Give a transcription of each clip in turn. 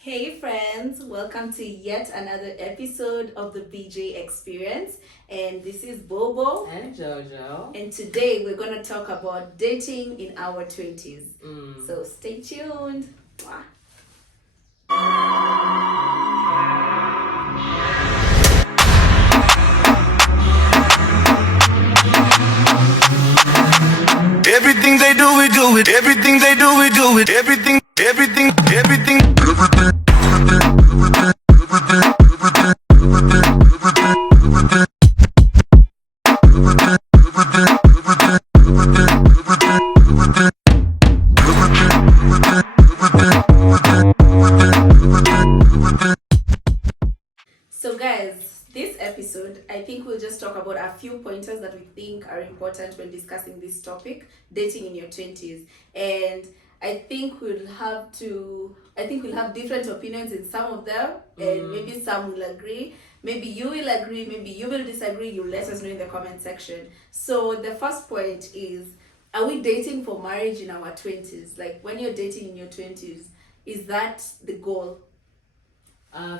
Hey friends, welcome to yet another episode of the BJ Experience. And this is Bobo. And Jojo. And today we're going to talk about dating in our 20s. So stay tuned. Mwah. Everything they do, we do it. Everything they do, we do it. So, guys, this episode, I think we'll just talk about a few pointers that we think are important when discussing this topic, dating in your 20s. And I think we'll have different opinions in some of them, and maybe some will agree. Maybe you will agree, maybe you will disagree. You let us know in the comment section. So, the first point is, are we dating for marriage in our 20s? Like, when you're dating in your 20s, is that the goal?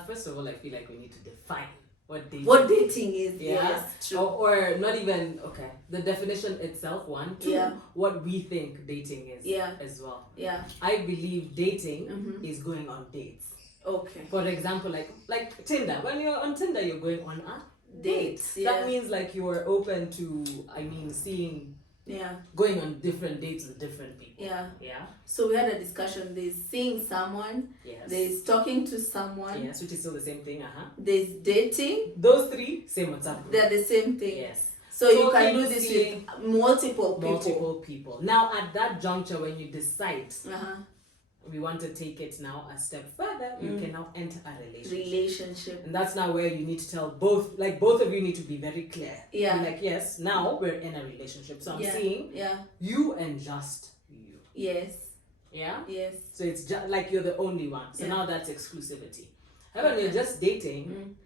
First of all, I feel like we need to define what dating is. Yeah. Yes, true. Or not even, okay, the definition itself, one. Two, Yeah. what we think dating is Yeah. as well. Yeah. I believe dating is going on dates. Okay. For example, like Tinder. When you're on Tinder, you're going on a date. Yeah. That means like you are open to, seeing, Yeah. going on different dates with different people. Yeah. Yeah. So we had a discussion. There's seeing someone. Yes. There's talking to someone. Yes, which is still the same thing. There's dating. Those three, same WhatsApp. They're the same thing. Yes. So you can Talking, do this seeing with multiple people. Now, at that juncture, when you decide we want to take it now a step further, you can now enter a relationship. And that's now where you need to tell both of you need to be very clear. Yeah. Be like, yes, now we're in a relationship. So I'm seeing you and just you. Yes. Yeah? Yes. So it's just like you're the only one. So now that's exclusivity. However, when you're just dating,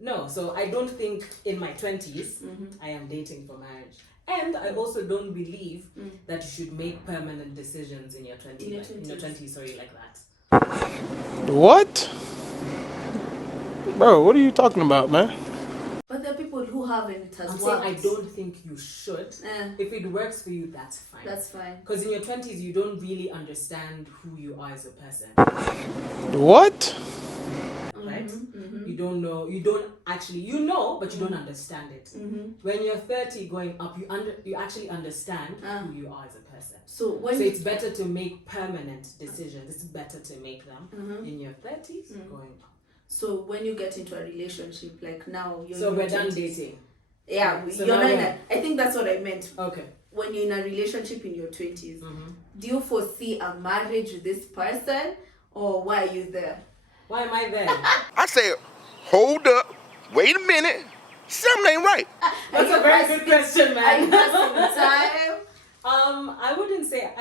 no. So I don't think in my 20s I am dating for marriage. And I also don't believe that you should make permanent decisions in your 20s. In your 20s, like that. What? Bro, what are you talking about, man? But there are people who haven't as I'm well. saying I don't think you should. If it works for you, that's fine. That's fine. Because in your 20s, you don't really understand who you are as a person. What? Right? You don't know. You don't actually. You know, but you don't understand it. When you're 30, going up, you actually understand who you are as a person. So it's better to make permanent decisions. It's better to make them in your 30s going up. So when you get into a relationship, like now, you're so we're done dating. Yeah, So you're now not in a, I think that's what I meant. Okay. When you're in a relationship in your 20s, do you foresee a marriage with this person, or why are you there? Why am I there? I said, hold up, wait a minute, something ain't right. That's a very good question, man. Are you passing time? I wouldn't say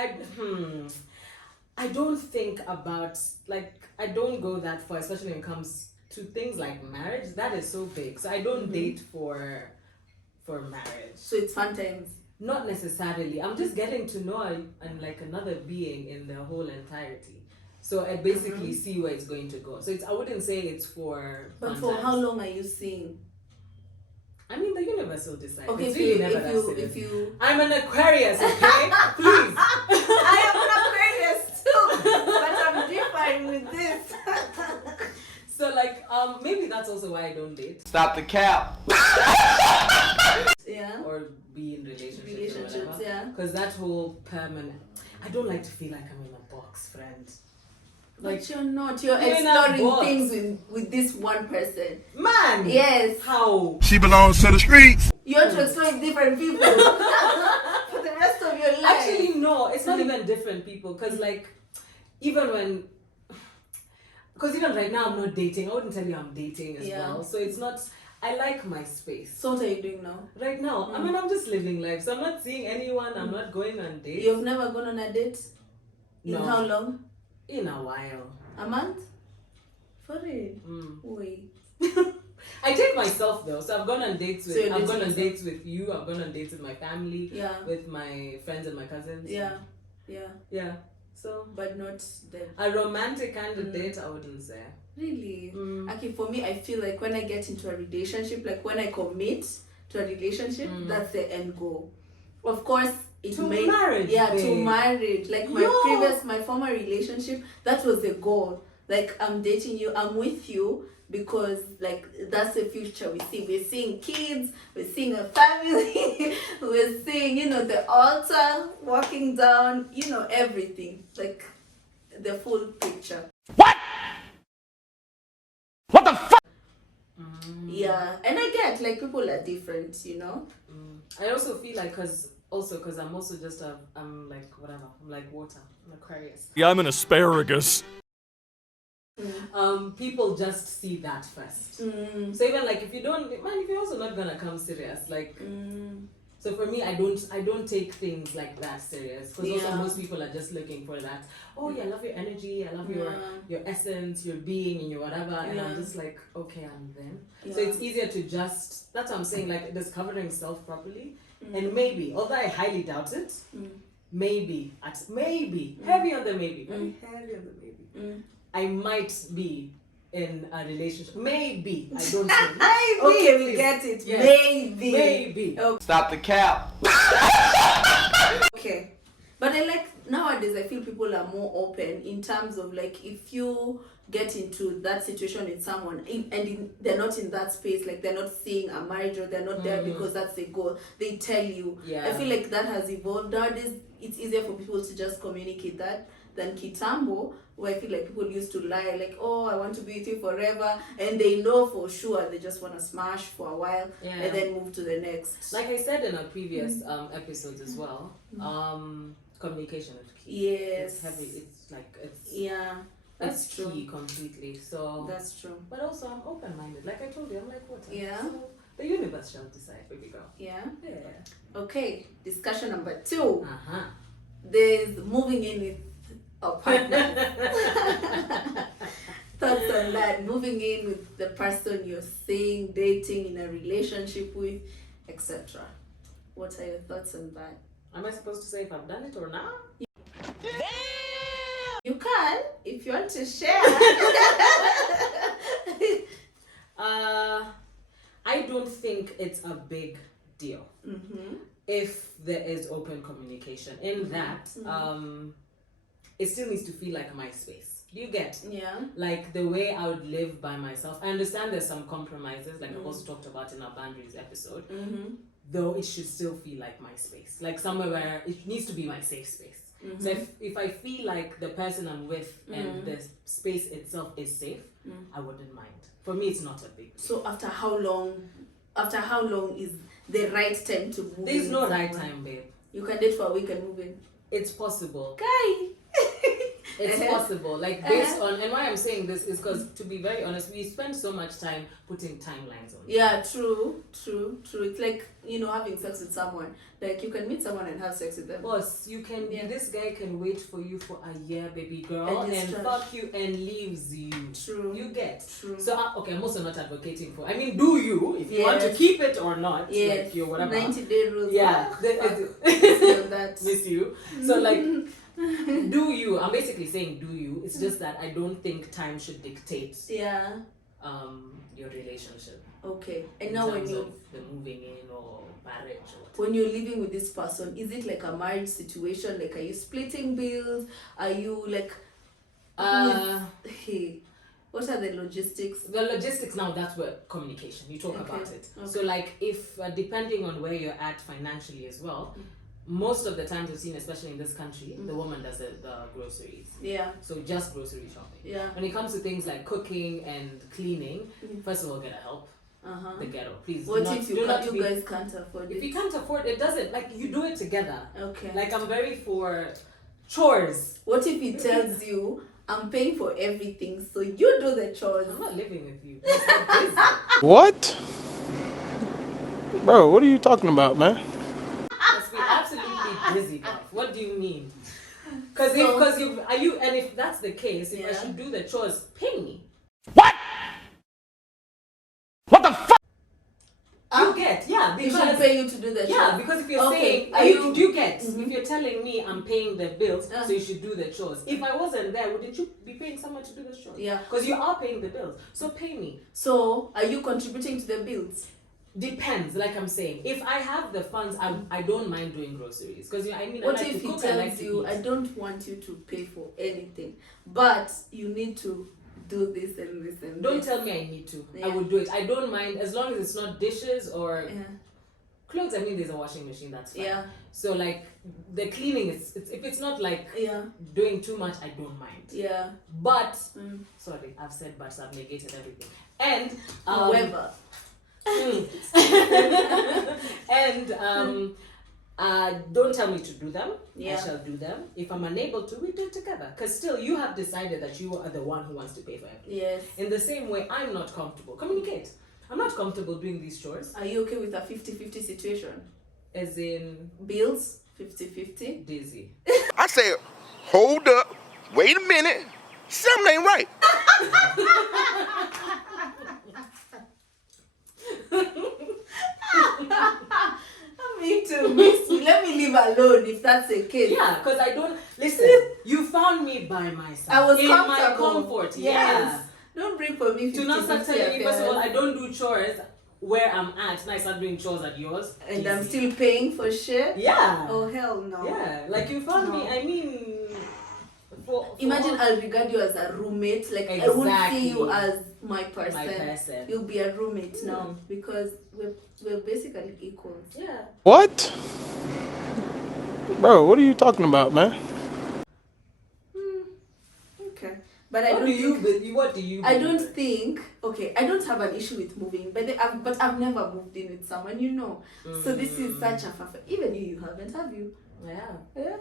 I don't think about I don't go that far, especially when it comes to things like marriage. That is so big. So I don't date for marriage. So it's fun times. Not necessarily. I'm just getting to know another being in the whole entirety. So I basically see where it's going to go. So I wouldn't say it's for. But for how long are you seeing? I mean, the universe will decide. Okay, it's really if you. I'm an Aquarius, okay? Please. I am an Aquarius too, but I'm different with this. So maybe that's also why I don't date. Stop the cap. Yeah. Or be in relationships or whatever. Yeah. Because that whole permanent. I don't like to feel like I'm in a box, friend. But you're not. You're exploring things with this one person. Man! Yes. How? She belongs to the streets. You want to explore with different people for the rest of your life. Actually, no. It's not even different people. Because even right now I'm not dating. I wouldn't tell you I'm dating as well. So it's not. I like my space. So what are you doing now? Right now, I'm just living life. So I'm not seeing anyone. I'm not going on dates. You've never gone on a date? In No. how long? In a while. A month? For real? Wait. I take myself though, so I've gone on dates with. So I've gone on dates with you. I've gone on dates with my family. Yeah. With my friends and my cousins. Yeah. Yeah. So, but not the a romantic kind of date, I wouldn't say. really. Okay, for me, I feel like when I get into a relationship, like when I commit to a relationship, that's the end goal. Of course, it To may marriage, to babe. marriage. Like my former relationship, that was the goal. Like, I'm dating you, I'm with you because like that's the future we see. We're seeing kids, we're seeing a family, we're seeing, you know, the altar walking down, you know, everything. Like the full picture. What the fuck? Yeah, and I get like people are different, you know. I also feel like because I'm also just I'm like whatever. I'm like water. I'm Aquarius. Yeah, I'm an asparagus. People just see that first. So even like if you're also not gonna come serious, like so for me I don't take things like that serious because also most people are just looking for that. Oh yeah, I love your energy, I love your essence, your being and your whatever, and I'm just like okay, I'm then. So it's easier to just that's what I'm saying, like discovering self properly, and maybe although I highly doubt it, maybe heavy on the maybe, very heavy on the maybe. I might be in a relationship. Maybe. I don't know. Okay, we get it. Yes. Maybe. Okay. Stop the cap. Okay. But I like nowadays I feel people are more open in terms of like if you get into that situation with someone they're not in that space, like they're not seeing a marriage or they're not there because that's the goal, they tell you. I feel like that has evolved nowadays. It's easier for people to just communicate that than kitambo, where I feel like people used to lie like, oh, I want to be with you forever, and they know for sure they just want to smash for a while and then move to the next. Like I said in our previous episodes as well, communication is key. Yes. It's heavy. It's like it's that's it's true. key completely. So That's true. but also I'm open minded. Like I told you, I'm like water. Yeah. So the universe shall decide, baby girl. Yeah. Yeah. Okay. Discussion number 2. Uh-huh. There's moving in with a partner. Thoughts on that? Moving in with the person you're seeing, dating, in a relationship with, etc. What are your thoughts on that? Am I supposed to say if I've done it or not? You can, if you want to share. I don't think it's a big deal if there is open communication. In that, it still needs to feel like my space. Do you get? Yeah. Like the way I would live by myself. I understand there's some compromises, like I've also talked about in our boundaries episode. Though it should still feel like my space, like somewhere where it needs to be my safe space. So if I feel like the person I'm with and the space itself is safe, I wouldn't mind. For me, it's not a big deal. So after how long is the right time to move There's in no with right someone? time, babe. You can date for a week and move in. It's possible. Guy. It's possible. Like based on, and why I'm saying this is because, to be very honest, we spend so much time putting timelines on it. Yeah, true. It's like, you know, having sex with someone. Like, you can meet someone and have sex with them. Boss, you can. This guy can wait for you for a year, baby girl, And and it's trash. fuck you and leaves you. True. You get. True. So okay, I'm also not advocating for. I mean, do you if you want to keep it or not? Yes. Like your whatever. 90-day rules. Yeah. That. Miss you. So like, do you? I'm basically saying do you. It's just that I don't think time should dictate. Yeah. Your relationship. Okay. And In now when terms you of the moving in or marriage or whatever. when you're living with this person, is it like a marriage situation? Like, are you splitting bills? Are you like hey, what are the logistics? The logistics now, that's where communication, you talk about it. So like if depending on where you're at financially as well, most of the times I've seen, especially in this country, the woman does the groceries. Yeah. So just grocery shopping. Yeah. When it comes to things like cooking and cleaning, first of all, get a help. The ghetto, please. What not, if you guys can't afford it? If you can't afford it, doesn't, like, you do it together. Okay. Like, I'm very for chores. What if he tells you, I'm paying for everything, so you do the chores? I'm not living with you. What? Bro, what are you talking about, man? Must be absolutely busy, bruv. What do you mean? Because if that's the case, if I should do the chores, pay me. What? What the fuck? You get, Yeah, He should because pay you to do the yeah, chores. because if you're Okay, saying, are you- do you get? If you're telling me I'm paying the bills, Uh. so you should do the chores. If I wasn't there, wouldn't you be paying someone to do the chores? Yeah. Because you are paying the bills, so pay me. So, are you contributing to the bills? Depends, like I'm saying. If I have the funds, I don't mind doing groceries. Because I mean, What I like if to he cook, tells I like to you, eat. I don't want you to pay for anything, but you need to do this and this and Don't this? tell me I need to. I Yeah. will do it. I don't mind as long as it's not dishes or Yeah. clothes. I mean, there's a washing machine. That's fine. Yeah. So like the cleaning is if it's not like Yeah. doing too much, I don't mind. Yeah. But Mm. sorry, I've said but, so I've negated everything. And However. and don't tell me to do them. Yeah. I shall do them. If I'm unable to, we do it together. Because still, you have decided that you are the one who wants to pay for everything. Yes. In the same way, I'm not comfortable. Communicate. I'm not comfortable doing these chores. Are you okay with a 50-50 situation? As in, Bills, 50-50. dizzy. I said, hold up, wait a minute, something ain't right. Me too. Let me leave alone if that's the case. Yeah, because I don't listen. You found me by myself. I was in comfortable. my comfort. Yes. Don't bring for me 50-50 To not start telling me, first of all, I affairs. don't do chores where I'm at. Now I start doing chores at yours. And I'm Easy. still paying for shit? Yeah. Oh, hell no. Yeah. Like you found me. No. I mean, for Imagine all- I'll regard you as a roommate. Like, I won't see Exactly. you as my person. my person. You'll be a roommate now because we're basically equals. Yeah. What? Bro, what are you talking about, man? Okay. But I What don't do you think, believe? What do you? I believe? don't think, okay, I don't have an issue with moving, but I've never moved in with someone, you know. So this is such a faff. Even you haven't, have you? Yeah. Yeah.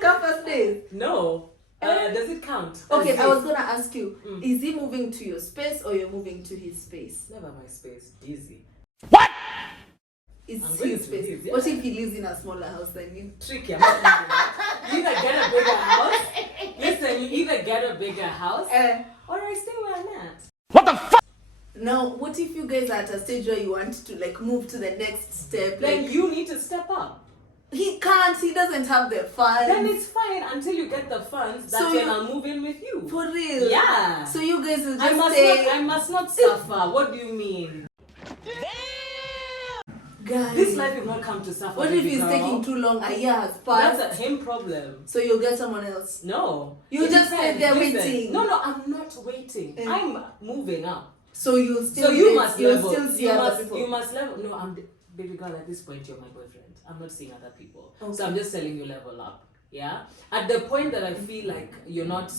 Campus days. No. Does it count? Okay, As I if- was gonna ask you, is he moving to your space or you're moving to his space? Never my space. Easy. It's I'm going his to space. his, yeah. What if he lives in a smaller house than you? Tricky. I'm not moving that. You either get a bigger house. Listen, you either get a bigger house or I stay where I'm at. Now, what if you guys are at a stage where you want to like move to the next step? Then Like you need to step up. he can't. He doesn't have the funds. Then it's fine until you get the funds. That's So when you- I'll move in with you. for real. Yeah. So you guys will I just must stay. not. I must not suffer. What do you mean? Guys, This life will not come to suffer. what if baby he's girl. taking too long? A year has passed. That's a him problem. So you'll get someone else. No. You It just depends. stay there Listen, waiting. No, I'm not waiting. Eh. I'm moving up. So you'll still. So you date- must you'll level. still see You other must. people. You must level. No, baby girl. At this point, you're my boyfriend. I'm not seeing other people. Okay. So I'm just telling you level up. Yeah. At the point that I feel like you're not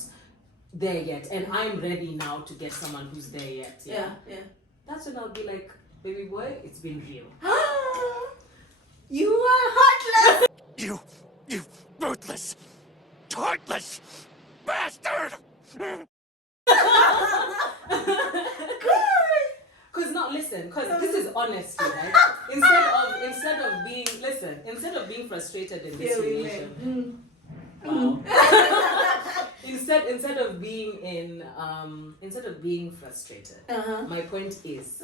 there yet, and I'm ready now to get someone who's there yet. Yeah, yeah. That's when I'll be like, baby boy, it's been real. You are heartless. You ruthless, heartless bastard! Cause not listen, cause this is honesty, right? Instead of being frustrated in this Yeah, we relation. Wow. instead of being frustrated. Uh-huh. My point is,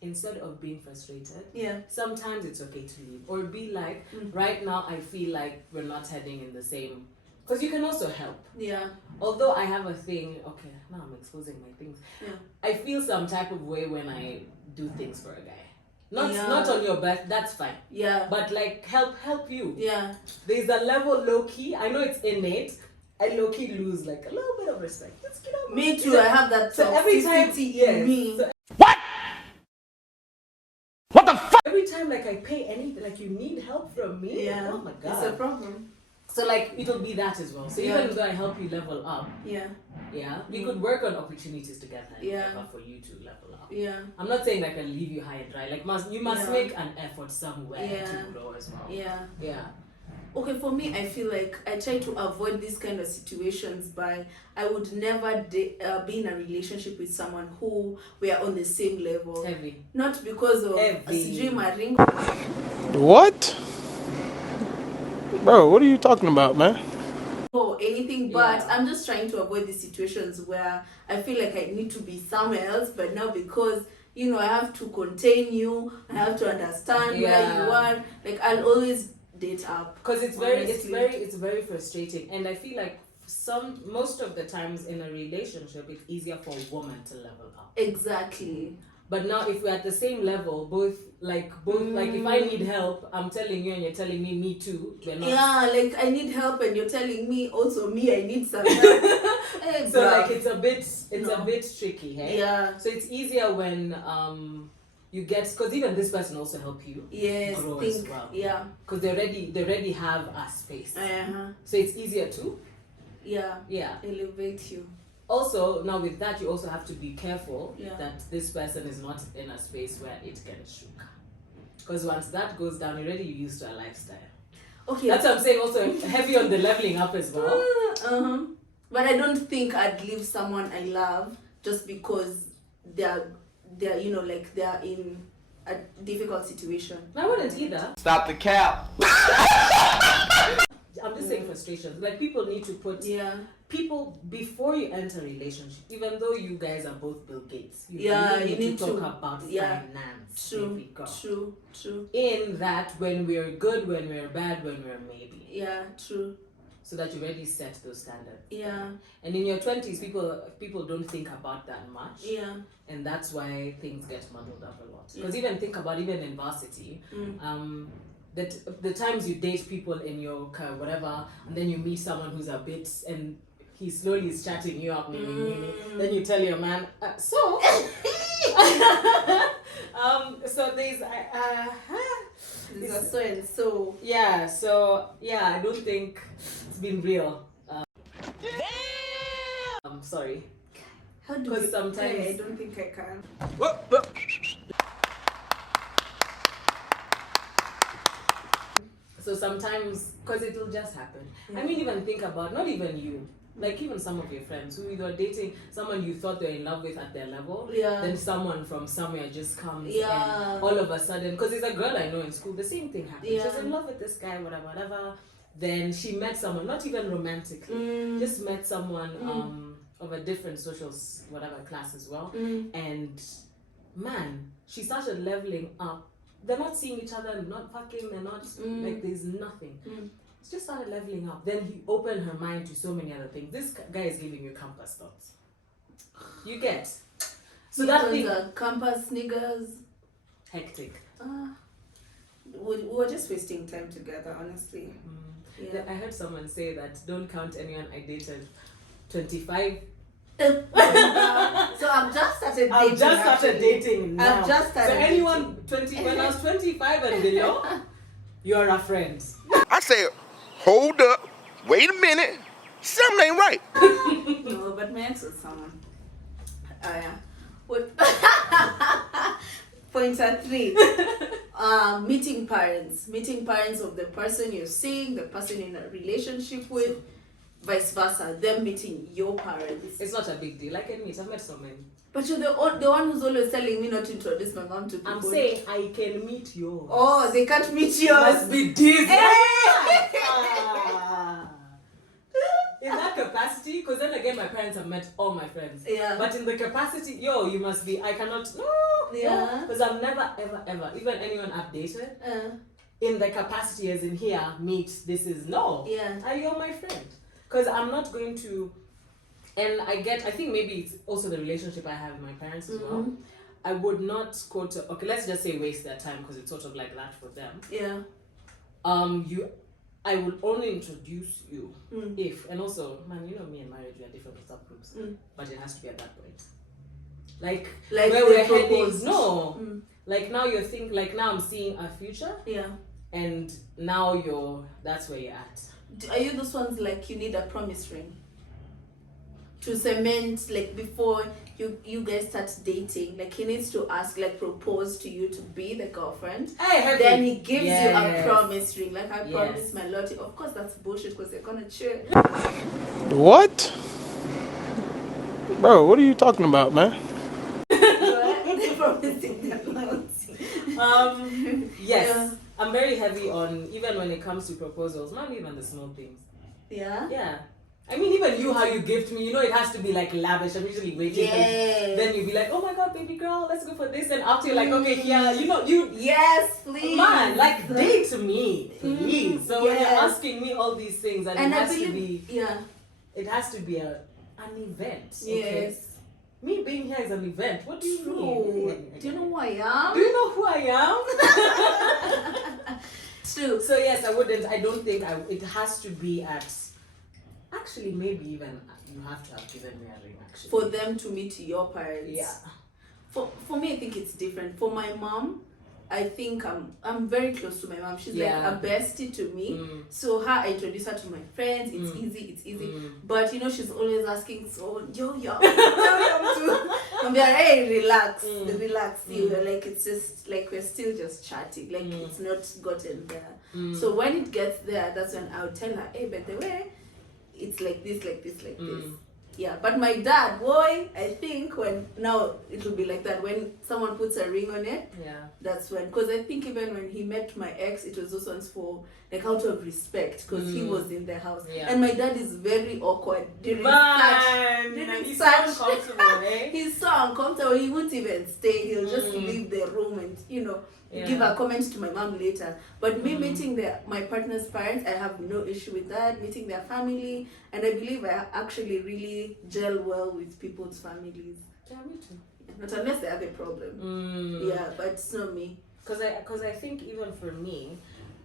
instead of being frustrated, Yeah. sometimes it's okay to leave or be like, right now I feel like we're not heading in the same. Because you can also help. Yeah. Although I have a thing, okay, now I'm exposing my things. Yeah. I feel some type of way when I do things for a guy. Not Yeah. not on your back, that's fine. Yeah. But like help you. Yeah. There's a level low key. I know it's innate. I low key lose like a little bit of respect. Just get over Me it. too. I have that So every time toxicity yes. in me. So What the fuck? every time like I pay anything, like you need help from me. Yeah. Oh my It's a god. problem. So like it'll be that as well. So Yeah. even though I help you level up, Yeah. yeah, we could work on opportunities together and Yeah. whatever for you to level up. Yeah. I'm not saying that I can leave you high and dry. Like you must Yeah. make an effort somewhere Yeah. to grow as well. Yeah. Yeah. Okay, for me, I feel like I try to avoid these kind of situations by I would never be in a relationship with someone who we are on the same level. Heavy. Not because of Heavy. sijui maringo. What? Bro, what are you talking about, man? for anything, but Yeah. I'm just trying to avoid the situations where I feel like I need to be somewhere else, but now because I have to contain you, I have to understand where you are. Like I'll always date up because it's honestly. very frustrating, and I feel like most of the times in a relationship it's easier for a woman to level up. Exactly. But now if we're at the same level, both like if I need help, I'm telling you and you're telling me too. We're not. Yeah, like I need help and you're telling me also me I need some help. Hey, So bruv. like it's a bit tricky, hey? Yeah. So it's easier when you get, because even this person also help you Yes, grow think, as well. yeah. Because they already have a space. Uh-huh. So it's easier to Yeah. Elevate you. Also, now with that, you also have to be careful Yeah. that this person is not in a space where it can shook. Because once that goes down, you're already used to a lifestyle. Okay. That's what I'm saying. Also, heavy on the leveling up as well. But I don't think I'd leave someone I love just because they're they're in a difficult situation. I wouldn't either. Stop the cap. I'm just saying frustrations. Like people need to put people before you enter a relationship, even though you guys are both Bill Gates. You need to talk about finance. True. True. In that, when we're good, when we're bad, when we're maybe. Yeah, true. So that you already set those standards. Yeah. And in your 20s, people don't think about that much. Yeah. And that's why things get muddled up a lot. Because even in varsity, that the times you date people in your whatever, and then you meet someone who's a bit, and he slowly is chatting you up, then you tell your man, so there's This is so and so. yeah, I don't think it's been real. I'm sorry. How do Because you sometimes I don't think I can. So sometimes, because it'll just happen. I mean, even think about, not even you, like even some of your friends who you're dating, someone you thought they were in love with at their level, then someone from somewhere just comes and all of a sudden, because there's a girl I know in school, the same thing happened. She was in love with this guy, whatever. Then she met someone, not even romantically, just met someone of a different social whatever class as well. And man, she started leveling up. They're not seeing each other, not fucking, they're not, like there's nothing. She just started leveling up. Then he opened her mind to so many other things. This guy is giving you campus thoughts. You get. So that thing. Campus niggas. Hectic. We were just wasting time together, honestly. Yeah. I heard someone say that don't count anyone I dated 25. So I've just started dating. Now. I've just started so anyone 20 when I was 25 and below, you're a friend. I said, hold up, wait a minute, something ain't right. No, but my ex was someone. What? Pointer 3. Meeting parents of the person you're seeing, the person you're in a relationship with, vice versa, them meeting your parents. It's not a big deal. I can meet. I've met so many. But you're the one who's always telling me not to introduce my mom to people. I'm saying I can meet yours. Oh, they can't meet yours. You must be dizzy. Ah. In that capacity, because then again, my parents have met all my friends. Yeah. But in the capacity, you must be. I cannot. No. Yeah. Because I've never, ever, even anyone updated. In the capacity as in here, meet. This is no. Yeah. You're my friend. Because I'm not going to, and I think maybe it's also the relationship I have with my parents as well. I would not go to, okay, let's just say waste their time because it's sort of like that for them. Yeah. I will only introduce you if, and also, man, you know me and marriage, we are different subgroups, but it has to be at that point. Like where we're heading, no. Like now now I'm seeing a future. Yeah. And now that's where you're at. Are you those ones like you need a promise ring to cement, like before you guys start dating, like he needs to ask, like propose to you to be the girlfriend, then he gives you a promise ring, like I promise my loyalty. Of course that's bullshit because they're gonna chill. What? Bro, what are you talking about, man? They're promising their loyalty. Yes. Yeah. I'm very heavy on, even when it comes to proposals, not even the small things. Yeah? Yeah. I mean, even you, how you gift me, it has to be like lavish. I'm usually waiting. Yes. Then you'll be like, oh my god, baby girl, let's go for this. And after you're like, okay, yeah, you. Yes, please. Man, like, date me, please. So when you're Yes. asking me all these things, and And it I has to believe, be, it has to be an event. Okay? yes. Me being here is an event. What do you True. mean? Do you know who I am? Do you know who I am? True. So yes, I don't think it has to be at, actually maybe even you have to have given me a ring actually. For them to meet your parents. Yeah. For me, I think it's different. For my mom, I think I'm very close to my mom. She's like a bestie to me. So I introduce her to my friends. It's easy. But she's always asking, so yo, too. I'm like, hey, relax. Like it's just like we're still just chatting. Like it's not gotten there. So when it gets there, that's when I'll tell her, hey, by the way, it's like this. Yeah, but my dad, boy, I think now it will be like that when someone puts a ring on it. Yeah. That's when, because I think even when he met my ex, it was also for like out of respect because he was in the house. Yeah. And my dad is very awkward during He's such. so uncomfortable, eh? He's so uncomfortable. He won't even stay. He'll just leave the room and give a comment to my mom later. But me meeting my partner's parents, I have no issue with that. Meeting their family, and I believe I actually really gel well with people's families. Yeah, me too. Not unless they have a problem. Yeah, but it's not me. Because I think even for me,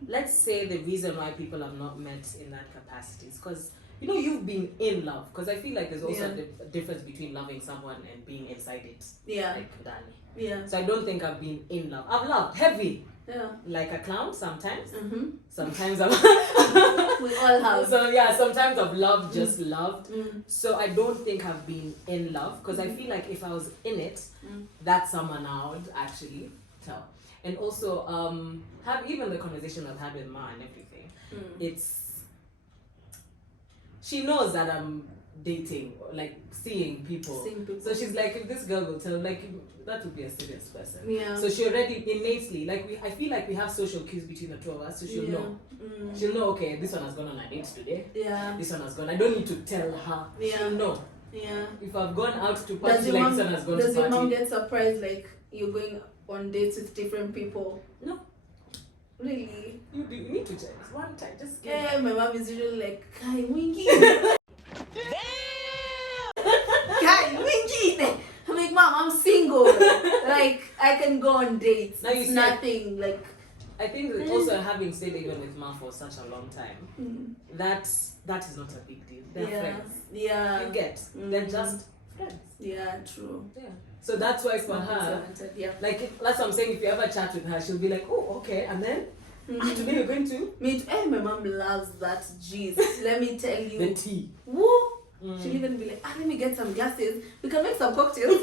let's say the reason why people have not met in that capacity is because you've been in love. Because I feel like there's also a difference between loving someone and being inside it. Yeah. Like Danny. Yeah. So I don't think I've been in love. I've loved heavy. Yeah. Like a clown sometimes. Sometimes We all have. So yeah, sometimes I've loved, just loved. So I don't think I've been in love because I feel like if I was in it, that's someone I would actually tell. And also, have even the conversation I've had with Ma and everything. She knows that I'm dating, like seeing people. So she's like, if this girl will tell, like, that would be a serious person. Yeah. So she already innately, I feel like we have social cues between the two of us, so she'll know. She'll know, okay, this one has gone on a date today. Yeah. This one has gone. I don't need to tell her. Yeah. She'll know. Yeah. If I've gone out to party, this one has gone to party. Does your mom get surprised, like, you're going on dates with different people? No. Really? You need to check. One time, just give Yeah, my mom is usually like, Kai Winky. Kai Winky. I'm like, Mom, I'm single. Like, I can go on dates. Now you it's see- nothing. Like, I think that also having stayed even with Ma for such a long time, that is not a big deal. They're friends. Yeah. You get. They're just friends. Yeah, true. Yeah. So that's why for her, Yeah. like that's what I'm saying. If you ever chat with her, she'll be like, "Oh, okay," and then today you're going to My mom loves that juice. Let me tell you. the tea. Woo! She'll even be like, let me get some glasses. We can make some cocktails.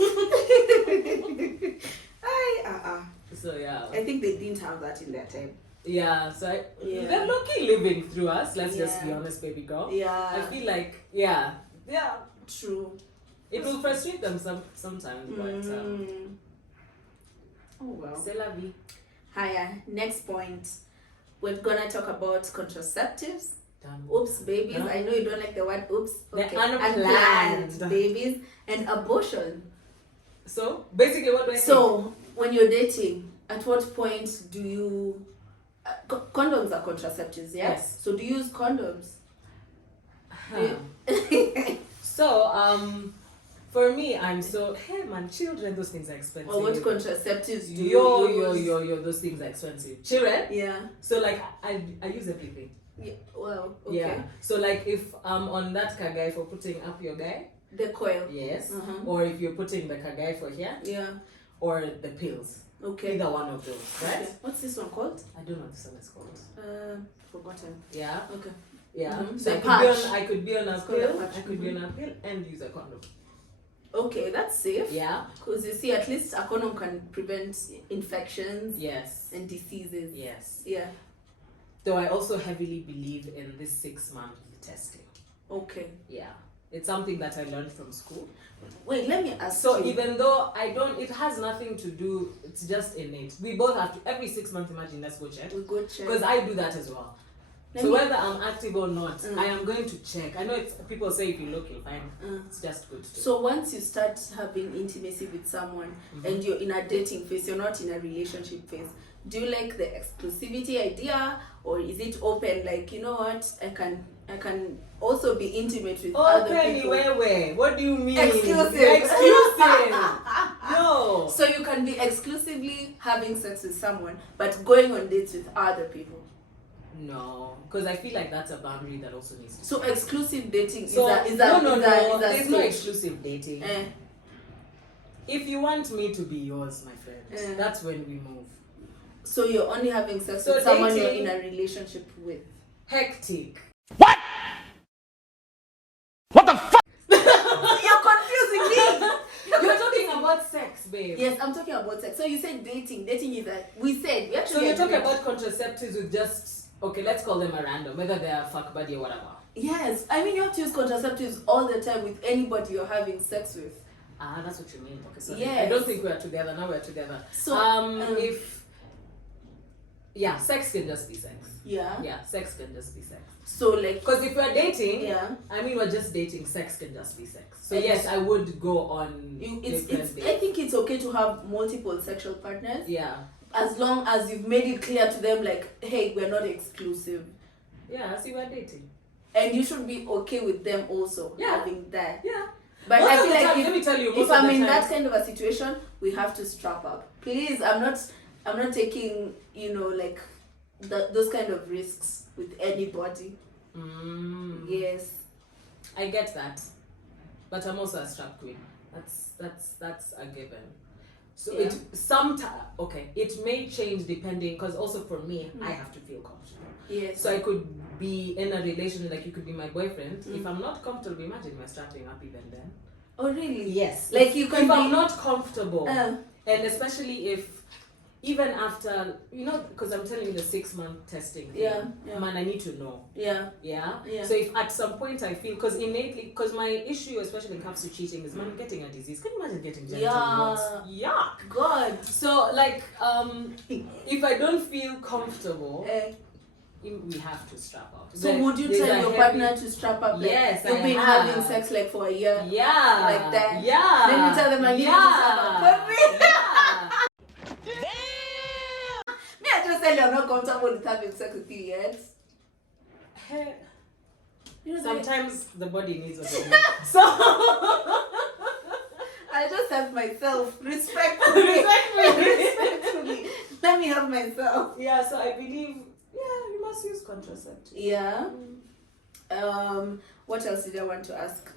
So yeah. I think they didn't have that in their time. Yeah. So they're lucky living through us. Let's just be Yeah. honest, baby girl. Yeah. I feel like yeah. True. It will frustrate them sometimes, but Oh well. c'est la vie. Hiya. Next point. We're gonna talk about contraceptives. Done. Oops, babies. Done. I know you don't like the word oops. The Okay. unplanned. babies and abortion. So basically, what do I say? So when you're dating, at what point do you condoms are contraceptives, yeah? Yes. So do you use condoms? So for me, I'm so hey man, children, those things are expensive. Or what contraceptives do yo you use? those things are expensive. Children. Yeah. So like I use everything. Yeah. Well, okay. Yeah. So like if on that kagai for putting up your guy, The coil. yes. Uh-huh. Or if you're putting the kagai for here, Yeah. or the pills. Okay. Either one of those, right? Okay. What's this one called? I don't know what this one is called. Forgotten. Yeah. Okay. Yeah. Mhm. So The I patch. could be on a It's called pill. a patch. I could be on a pill and use a condom. Okay, that's safe. Yeah. Because you see, at least a condom can prevent infections Yes. and diseases. Yes. Yeah. Though I also heavily believe in this 6-month testing. Okay. Yeah. It's something that I learned from school. Wait, let me ask So you. even though it has nothing to do, it's just innate. We both have to, every 6 months, imagine, let's go check. We go check. Because I do that as well. So whether I'm active or not, I am going to check. I know people say if you look, you'll find it's just good. So once you start having intimacy with someone and you're in a dating phase, you're not in a relationship phase, do you like the exclusivity idea, or is it open? Like, you know what, I can also be intimate with other people. Where? What do you mean? Exclusive. No. So you can be exclusively having sex with someone, but going on dates with other people. No, because I feel like that's a boundary that also needs to. So exclusive dating No. There's no stage. exclusive dating. If you want me to be yours, my friend, that's when we move. So you're only having sex So with someone you're dating- in a relationship with. Hectic. What? What the fuck? You're confusing me. You're talking about sex, babe. Yes, I'm talking about sex. So you said dating. Dating is that we actually. So you're talking agreed. about contraceptives with just let's call them a random, whether they're fuck buddy or whatever. Yes, I mean you have to use contraceptives all the time with anybody you're having sex with. Ah, that's what you mean. Okay, sorry. Yes. I don't think we are together. Now we're together. So sex can just be sex. Yeah. Yeah, sex can just be sex. So like. Because if we're dating, Yeah. I mean we're just dating. Sex can just be sex. So And yes, I would go on. It's different I dates. think it's okay to have multiple sexual partners. Yeah. As long as you've made it clear to them, like, hey, we're not exclusive. Yeah, see, we're dating. And you should be okay with them also Yeah. having that. Yeah. But Most I of feel the like time, let me tell you, if most of I'm the in time- that kind of a situation, we have to strap up. Please, I'm not taking, like those kind of risks with anybody. Yes. I get that, but I'm also a strap queen. That's a given. So Yeah. it may change depending, because also for me, I have to feel comfortable. Yes. So I could be in a relationship, like you could be my boyfriend. If I'm not comfortable, imagine we're strapping up even then. Oh really? Yes. Like you can If be. I'm not comfortable, and especially if even after, because I'm telling you the 6-month testing thing, Yeah. man, I need to know. Yeah. Yeah? Yeah. So if at some point I feel, because my issue, especially when it comes to cheating, is man getting a disease. Can you imagine getting genital warts? Yuck. God. So if I don't feel comfortable, Eh. we have to strap up. So would you There's tell a your heavy- partner to strap up? Like, Yes, you've I been have. having sex like for a year. Yeah. Like that? Yeah. Then you tell them I need you to strap up. For me. Yeah. Me, I just said you're not comfortable with having sex with you yet. Sometimes the body needs a bit more. So I just have myself. Respectfully. Respectfully. Let me have myself. yeah, so I believe you must use contraceptive. Yeah. What else did I want to ask?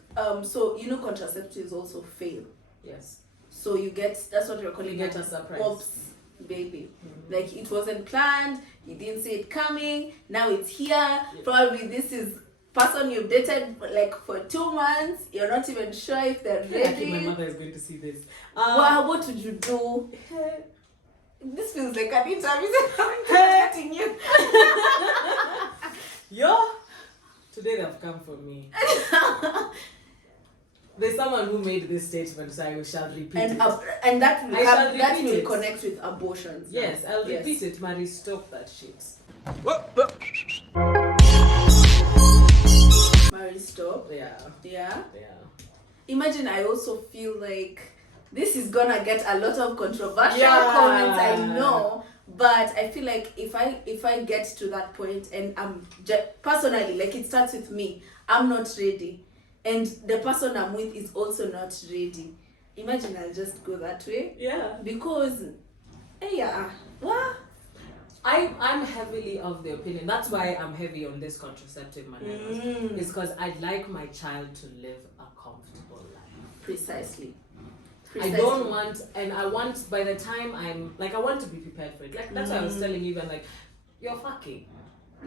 So contraceptives also fail. Yes. So that's what you're calling You get it. a surprise. Oops, baby. Like it wasn't planned, you didn't see it coming, now it's here. Probably this is person you've dated for 2 months, you're not even sure if they're I think my ready. mother is going to see this. What did you do? This feels like an interview. I'm interrogating you. Yo, today they've come for me. There's someone who made this statement, so I shall repeat And it. And that will I shall that repeat will it. connect with abortions. Yes, I'll Yes. repeat it, Mary. Stop that shit. Mary, stop. Yeah. Yeah. Yeah. Imagine, I also feel like this is gonna get a lot of controversial Yeah. comments, I know, but I feel like if I get to that point and I'm personally, like, it starts with me, I'm not ready, and the person I'm with is also not ready. Imagine I'll just go that way Yeah. because, what? I'm heavily of the opinion. That's why I'm heavy on this contraceptive maneuvers. It's because I'd like my child to live a comfortable life. Precisely. I don't want, and I want by the time I want to be prepared for it. Like that's why I was telling you, even you're fucking.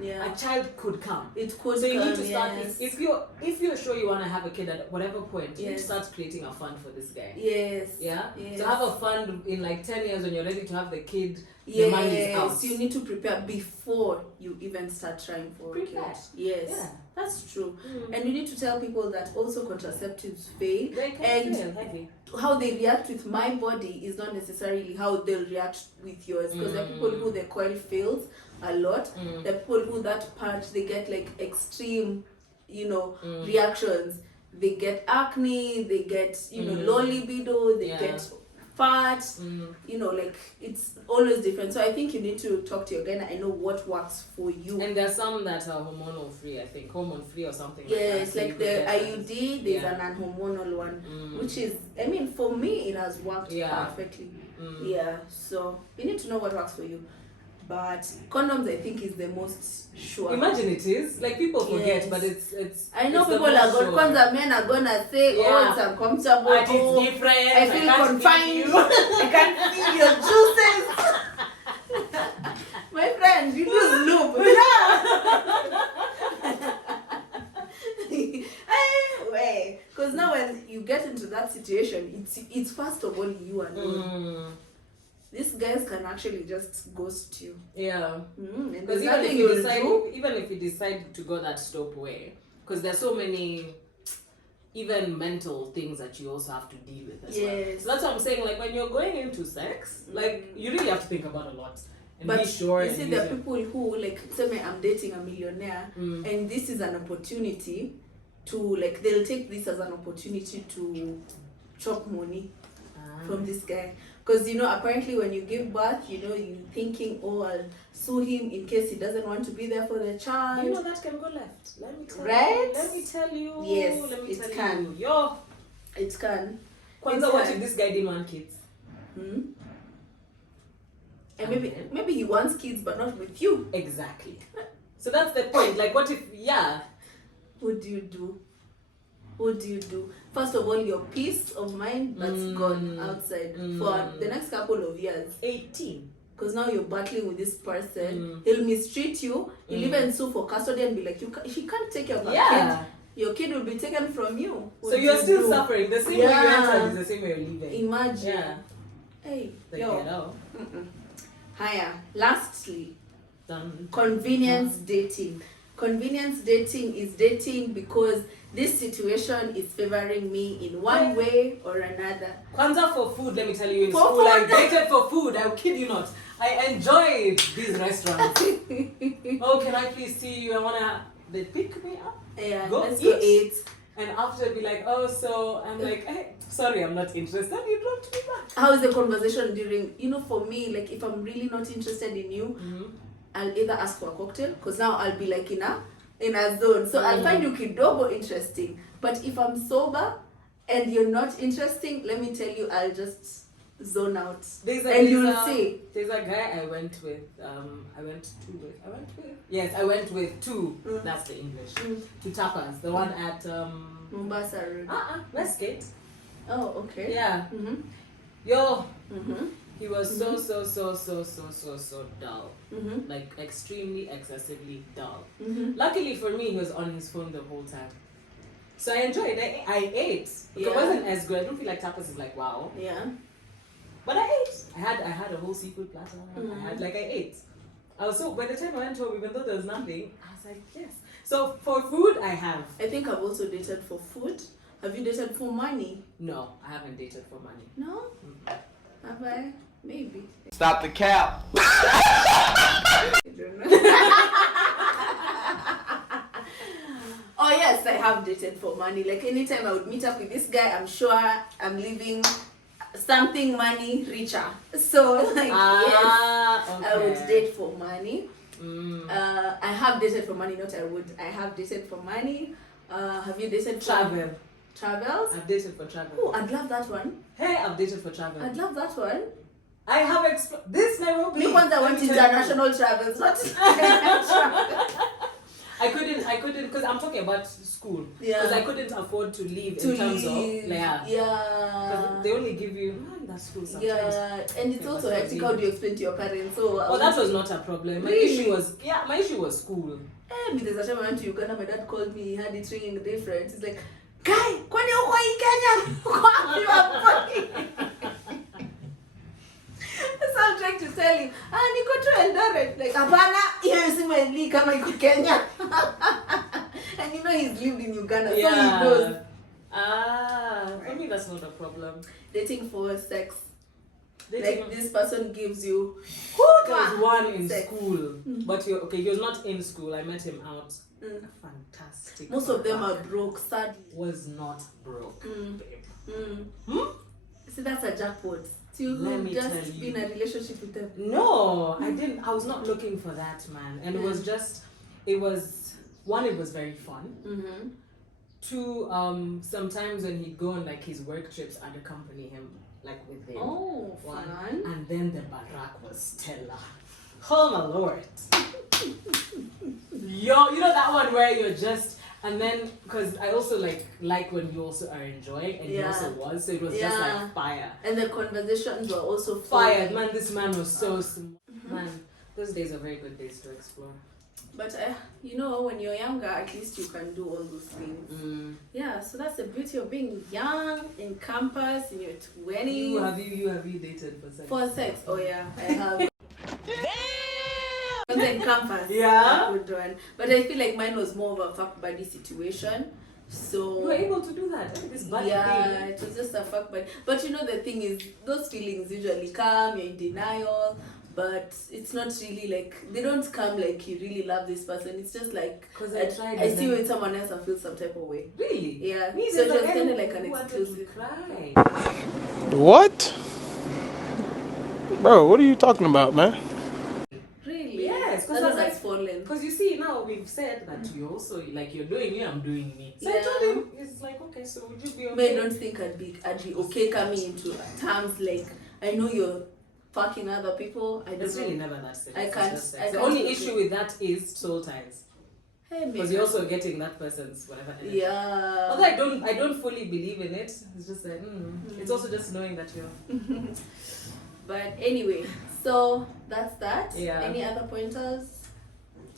Yeah. A child could come. It could So you come, need to start. yes. If you're sure you want to have a kid at whatever point, you need to Yes. start creating a fund for this guy. Yes. Yeah. Yes. So have a fund in 10 years when you're ready to have the kid. The money is out. Yes, you need to prepare before you even start trying for Prepare. a kid. Yes, Yeah. that's true. And you need to tell people that also contraceptives fail, They can and fail heavy. how they react with my body is not necessarily how they'll react with yours. Because there are people who the coil fails, a lot. The people who that part, they get like extreme, reactions. They get acne, they get, low libido, they get fat, like it's always different. So I think you need to talk to your gynae. I know what works for you. And there's some that are hormonal free, I think, hormone free or something. Yes, like like the IUD, there's a non-hormonal one, which is, I mean, for me, it has worked perfectly. Yeah, so you need to know what works for you. But condoms, I think, is the most sure. Imagine it is. Like, people forget, but it's. I know it's people are going, Kwanza men are gonna say, oh, it's uncomfortable. But it's different. I feel confined. I can't feel your juices. My friend, you lose lube. Way. Because now when you get into that situation, it's first of all you and these guys can actually just ghost you. Yeah. And because even if you decide to go that stop way, because there's so many even mental things that you also have to deal with as well. So that's what I'm saying. Like, when you're going into sex, like, you really have to think about a lot. And but be sure. You see, there are people who, like, tell me I'm dating a millionaire, and this is an opportunity to, like, they'll take this as an opportunity to chop money from this guy. Because, apparently when you give birth, you're thinking, oh, I'll sue him in case he doesn't want to be there for the child. That can go left. Let me tell you. Let me tell you. Yes, it can. Yo. It can. Kwanza, what if this guy didn't want kids? And maybe he wants kids, but not with you. Exactly. So that's the point. Like, what if, What do you do? What do you do? First of all, your peace of mind that's gone outside for the next couple of years. 18. Because now you're battling with this person. He'll mistreat you. He'll even sue for custody and be like, he can't take care of a kid. Your kid will be taken from you. What so you're still do? Suffering. The same way you entered is the same way you're leaving. Imagine. Yeah. Hey, The yo. ghetto. Higher. Lastly, Done. Convenience dating. Convenience dating is dating because this situation is favoring me in one way or another. Kwanza for food, let me tell you, in For school food. I dated for food. I kid you not. I enjoyed these restaurants. Oh, can I please see you? They pick me up. Yeah, Go let's go eat. And after be like, oh, so I'm like, hey, sorry, I'm not interested. You dropped me back. How is the conversation during, for me, like if I'm really not interested in you, I'll either ask for a cocktail, because now I'll be like in a zone. So I'll find you kidogo interesting. But if I'm sober and you're not interesting, let me tell you, I'll just zone out. You'll see. There's a guy I went with. Yes, I went with two. That's the English. To tapas. The one at Mombasa Road. Westgate. Oh, okay. Yeah. Yo. He was so dull. Like extremely, excessively dull. Luckily for me, he was on his phone the whole time. So I enjoyed it. I ate. It wasn't as good. I don't feel like tapas is like wow. Yeah. But I ate. I had a whole seafood platter. I ate. Also, by the time I went home, even though there was nothing, I was like, yes. So for food, I have. I think I've also dated for food. Have you dated for money? No, I haven't dated for money. No? Have I? Maybe. Stop the cap. I don't know. Oh yes, I have dated for money. Like anytime I would meet up with this guy, I'm sure I'm leaving something money richer. So like yes, okay. I would date for money. I have dated for money, not I would. I have dated for money. Have you dated for travel? Travels? I've dated for travel. Oh, I'd love that one. Hey, I've dated for travel. I'd love that one. I have this Nairobi. Me once I went international travels, not travel. I couldn't, because I'm talking about school. Yeah. Because I couldn't afford to leave in terms of, yeah. Yeah. They only give you, that school sometimes. Yeah, and it's also hectic. How do you explain to your parents? So, that was not a problem. My issue was school. There's a time I went to Uganda, my dad called me, he had it ringing different. He's like, Guy, kwani uko hii Kenya? You are funny. So I'm trying to tell him, niko tu Eldoret. Like, hapana, hiyo simu kama iko Kenya. And he's lived in Uganda, so he knows. For me that's not a problem. Dating for sex. Dating- Like this person gives you. There was one in Sex. school, but he was not in school. I met him out. Mm. Fantastic. Most of them are fuck. broke, sadly. Was not broke, babe. See, that's a jackpot. Let To me just tell be you. in a relationship with them. No, I didn't. I was not looking for that, man. And it was just, it was very fun. Mm-hmm. Two, sometimes when he'd go on like his work trips, I'd accompany him like with him. Oh, One. fun. And then the barak was stellar. Oh my lord. Yo, you know that one where you're just, and then because I also like when you also are enjoying, and he Yeah. also was, so it was just Yeah. like fire. And the conversations were also Fired, flowing. man. This man was so smart. Man, those days are very good days to explore. But you know, when you're younger, at least you can do all those things. Yeah, so that's the beauty of being young, in campus, in your 20s. You have you dated for sex? For sex, oh yeah, I have. But in campus, Yeah? a good one. But I feel like mine was more of a fuck buddy situation. So You were able to do that. This buddy yeah, thing. it was just a fuck buddy. But you know the thing is, those feelings usually come. You're in denial. But it's not really like, they don't come like you really love this person. It's just like, 'Cause I tried I and see then- with someone else, I feel some type of way. Really? Yeah. Me, So it there's was a kind of guy like an who wanted to exclusive. cry. What? Bro, what are you talking about, man? Really? Yes, 'cause That I was was like fallen. Because you see, now we've said that you also, like, you're doing you, I'm doing me. So I Yeah. told him, it's like, okay, so would you be okay? But I don't think I'd be okay coming into terms like, I know you're fucking other people. I don't It's know. really never that serious. I it's can't- just sex. I The can't only do issue it. with that is soul ties. Hey, Because you're also getting that person's whatever energy. yeah. Although I don't fully believe in it. It's just like, it's also just knowing that you're. But anyway, so that's that. Yeah. Any other pointers?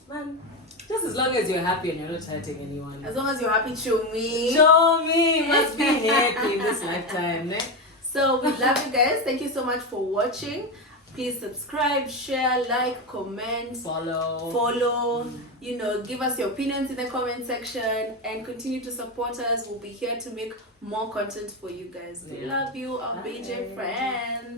Man, just as long as you're happy and you're not hurting anyone. As long as you're happy, show me. Show me, must be happy in this lifetime, ne? So we love you guys. Thank you so much for watching. Please subscribe, share, like, comment, follow. You know, give us your opinions in the comment section and continue to support us. We'll be here to make more content for you guys. We Yeah. love you, our BJ friends.